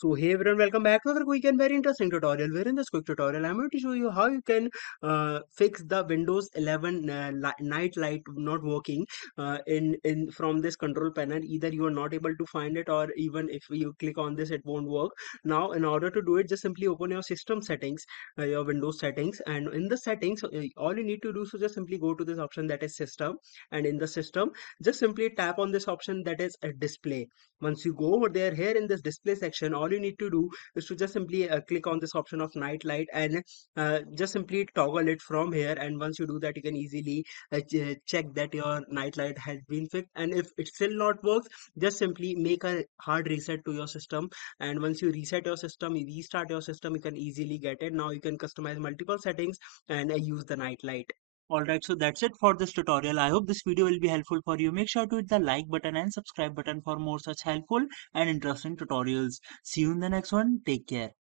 So hey everyone, welcome back to another quick and very interesting tutorial. Where in this quick tutorial, I'm going to show you how you can fix the Windows 11 night light not working in from this control panel. Either you are not able to find it, or even if you click on this, it won't work. Now, in order to do it, just simply open your system settings, your Windows settings, and in the settings, all you need to do so just simply go to this option that is system, and in the system, just simply tap on this option that is display. Once you go over there, here in this display section, all you need to do is to just simply click on this option of night light, and just simply toggle it from here. And once you do that, you can easily check that your night light has been fixed. And if it still not works, just simply make a hard reset to your system. And once you reset your system, you restart your system, you can easily get it. Now you can customize multiple settings and use the night light. Alright, so that's it for this tutorial. I hope this video will be helpful for you. Make sure to hit the like button and subscribe button for more such helpful and interesting tutorials. See you in the next one. Take care.